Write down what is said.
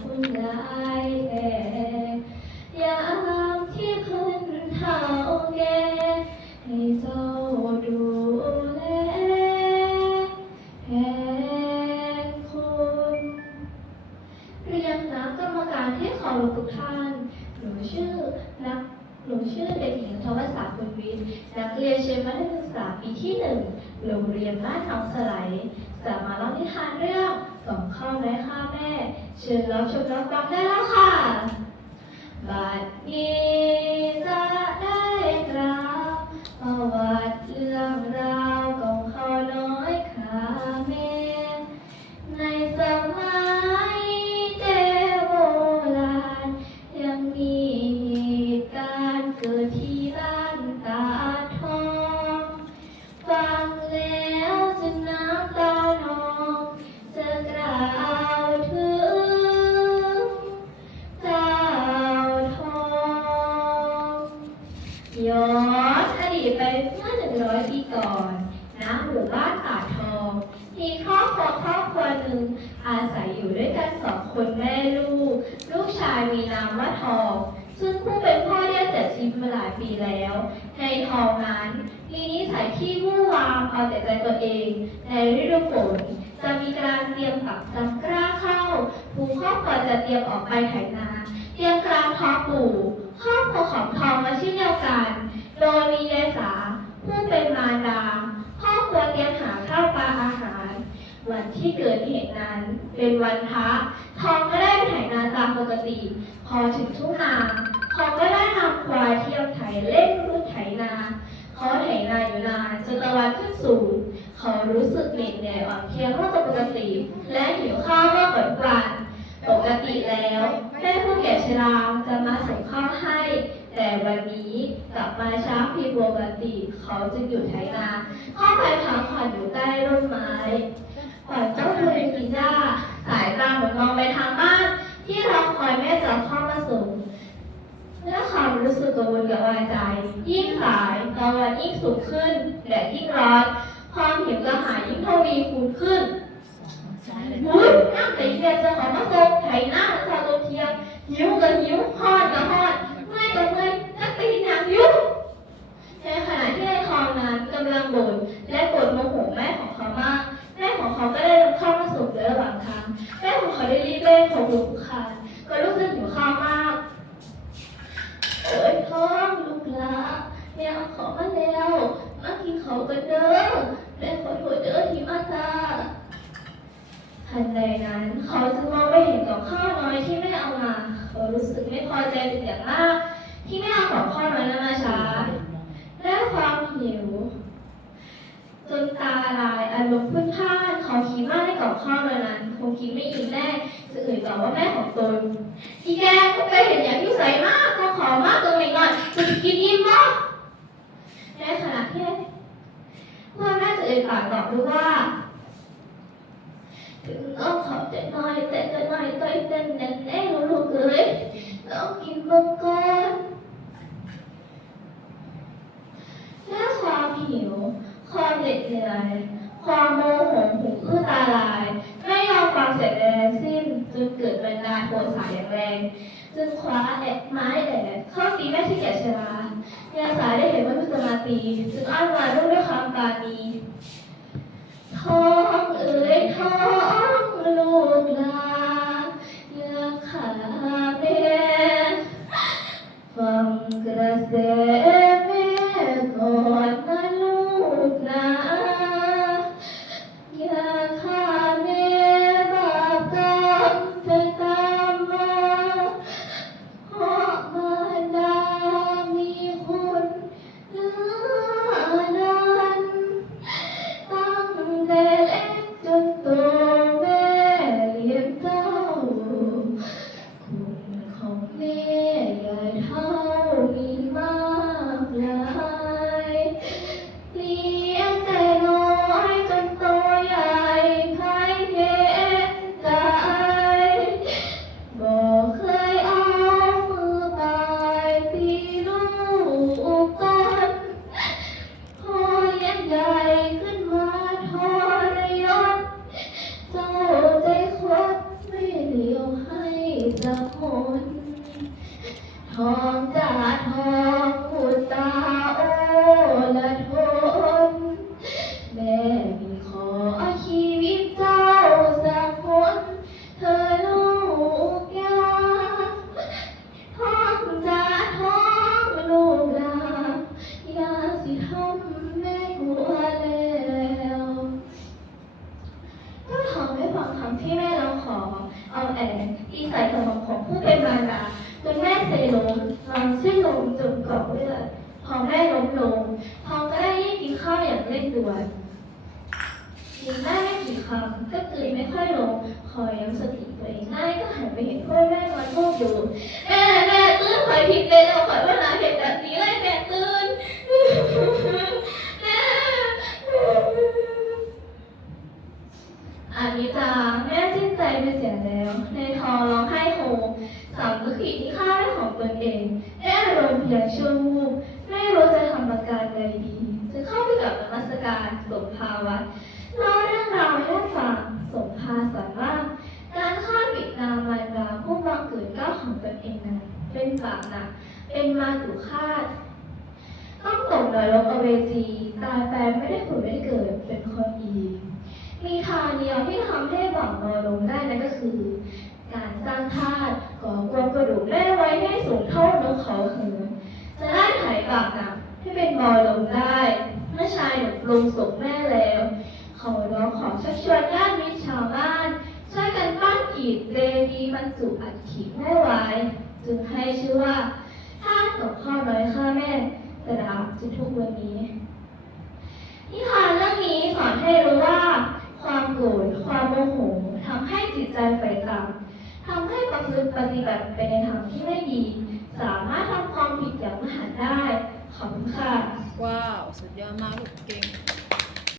คุณหลาแผ่ยามที่เพิ่นเฒ่าแกให้เจ้าดูแลแผ่คุเรียนนับกรรมการที่ขอรบทุกาน หนูชื่อนักหนูชื่อเดชิงทวสาคุณวิทนักเรียนเชั้นมัธยมศึษาปีที่หนึ่งโรงเรียนบ้านหนองสไลจะมาเล่านิทานเรื่อง กล่องข้าวไร้ค่าแม่ เชิญรับชมรับฟังได้แล้วค่ะบัดนี้ หนึ่งอาศัยอยู่ด้วยกันสองคนแม่ลูก ลูกชายมีนามว่าทอง ซึ่งผู้เป็นพ่อได้เสียชีวิตมาหลายปีแล้ว ในทองนั้น มีนิสัยที่วู่วามเอาแต่ใจตัวเอง ในฤดูฝนจะมีการเตรียมกับจำกล้าเข้าผู้ครอบครัวจะเตรียมออกไปไถนา เตรียมกลารเพาะปลูกครอบครัวของทองมาเช่นเดียวกัน โดยมียายสาผู้เป็นมารดาครอบครัวเตรียมหาข้าวปลา ที่เกิดเหตุนั้น เป็นวันพระทองก็ได้ไปไถนาตามปกติ พอถึงทุ่งนาทองก็ได้นำควายเที่ยวไถเล่นรุ่นไถนาเขาไถนาอยู่นานจนตะวันขึ้นสูงเขารู้สึกเหน็ดเหนื่อยอ่อนเพลียมากกว่าปกติ และหิวข้าวมากกว่าทุกวันปกติแล้วแม่ผู้แก่ชราจะมาส่งข้าวให้ แต่วันนี้กลับมาช้าผิดปกติ เขาจึงหยุดไถนาเข้าไปพักผ่อนอยู่ใต้ร่มไม้ ก่อนเจ้าตัวกินหญ้าสายตาเหมือนมองไปทางบ้าน ที่เรอคอยแม่จะเข้ามาส่งและความรู้สึกกังวลกับวายใจ ยิ่งสายตะวันยิ่งสูงขึ้นแดดยิ่งร้อนความหิวกระหายยิ่งทวีคูณขึ้นอุ้ยน้ำตีเดียจะขอมาส่งไถหน้าชาวโตเทียหิวก็หิวฮอดก็ฮอดเมื่อยก็เมื่อยนักตีหนังยุ่งในขณะที่นายทองนั้นกำลังบ่นและปวดโมโหแม่ของเขามาก แม่ของเขาก็ได้เข้ามาส่งในระหว่างทางแม่ของเขาได้รีบเร่งของลูกคานก็รู้สึกหิวข้าวมากเอ้ยท้องลูกหลาแม่เอา ของมาแล้วมากินเขากันเด้อแม่ขอโทษเด้อที่มาซาทันใดนั้น เขาจึงมองไปเห็นกับข้าวน้อยที่ไม่เอามา เขารู้สึกไม่พอใจเป็นอย่างมากที่ไม่เอาของข้าวน้อยนั้นมาช้าและความหิวจนตาลายอารมณ์พุ่นพ่านเขาคิดว่าในกล่องข้าวน้อยนั้นคงกินไม่อิ่มแน่จะเอ่ยตอว่าแม่ของตนอีแกก็ไปเห็นอย่างที่ใส่มากก็ขอมากตรงนี้หน่อยจะกินอิ่มบ้าง ในขณะที่พ่อแม่จะเอ่ยปากตอบด้วยว่า ถึงน้องขอบใจน้อยแต่ก็น้อยต้อยเต้นแน่นแน่ลูกเอ้ยน้องกินบงก่อนและความหิว ความเหน็ดเหนื่อยความโมโหหูอื้อตาลาย ไม่ยอมฟังเสียงใดทั้งสิ้นจนเกิดบันดาลโทสะอย่างแรง จึงคว้าแอกไม้แอกเข้าตีแม่ที่แก่ชรา ยาสา ปี จึงอ้อนวอนลูกด้วยความปราณีท้องเอ๋ยท้องลูกลาอย่าขาแม่ฟังกระแส คนทองจาทองพูดตาโอละท แอที่ใส่สมองของผู้เป็นมารดาจนแม่เซลงนอนชื่นลมจนกรอกเลือดพอแม่ล้มลงพอก็ได้ยิ่งกินข้าวอย่างเร่งด่วนกินได้ไม่กี่คำก็ตื่นไม่ค่อยลง คอยย้ำสติตัวเองได้ก็หันไปเห็นพ่อแม่นอนโูกอยู่แม่แม่ตื้อคอยผิดเลยเราคอยว่านาเห็นแบบนี้เลยแม่ตื้อ ใจไปเสียแล้วในทองร้องไห้โฮสามก็ขีดที่ฆ่าได้ของตนเองแม่อารมณ์เพียงชั่ววูบไม่รู้จะทำประการใดดีจะเข้าไปกับนมัสการสมภาวัตเล่าเรื่องราวให้ฟังสมภาสอนว่าการฆ่าปิดนามมารดาผู้บังเกิดเก้าของตนเองนั้นเป็นบาปหนักเป็นมาตุฆาตต้องตกนรกอเวจีตายไปไม่ได้ผุดไม่ได้เกิด มีทางเดียวที่ทำให้บังนอนลงได้นั่นก็คือ การสร้างธาตุก่อกวนกระดูกแม่ไว้ให้สูงเท่านกเขาเหินจะได้ถ่ายบาปหนักให้เป็นบอลงได้ เมื่อชายหนุ่มลงศพแม่แล้วเขาร้องขอชักชวนญาติมิตรชาวบ้านช่วยกันปั้นอิฐเรดีบรรจุอัฐิแม่ไว้ จึงให้ชื่อว่าท่าตกข้อน้อยฆ่าแม่ตราบจนทุกวันนี้นิทานเรื่องนี้สอนให้รู้ว่า ความโกรธความโมโหทำให้ จิตใจไปตามทำให้ประพฤติปฏิบัติไปในทางที่ไม่ดี สามารถทำความผิดอย่างมหันได้ขอบคุณค่ะ ว้าว สุดยอดมากลูกเก่ง